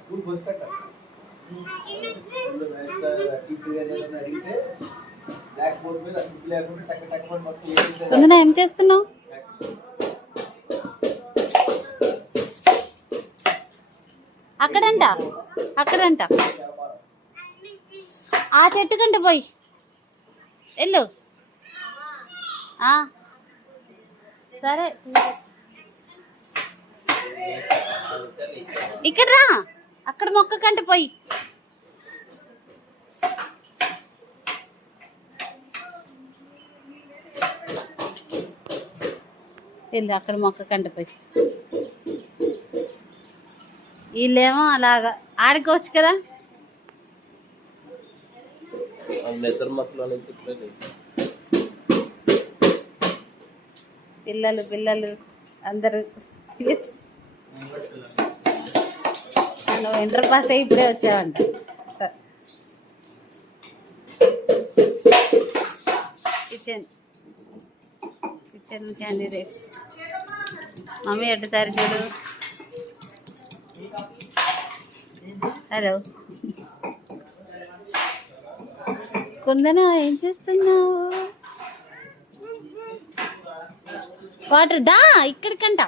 స్కూల్కి వస్తాక టీచర్ గారు ఏదైనా అడిగితే బ్లాక్ బోర్డ్ మీద స్లిప్ లేకుండా టక్ టక్ మొత్తం ఏం చేస్తున్నావు? అక్కడంట అక్కడంట ఆ చెట్టు కంట పోయి వెళ్ళు. సరే ఇక్కడ రా, అక్కడ మొక్క కంట పోయి వెళ్ళు, అక్కడ మొక్క కంట పోయి. వీళ్ళేమో అలాగా ఆడుకోవచ్చు కదా. పిల్లలు అందరూ నువ్వు ఇంటర్ పాస్ అయ్యి ఇప్పుడే వచ్చావంట. Kitchen candidates. మమ్మీ ఒకసారి చూడు. హలో కుందన, ఏం చేస్తున్నావు? వాటర్ దా ఇక్కడికంట.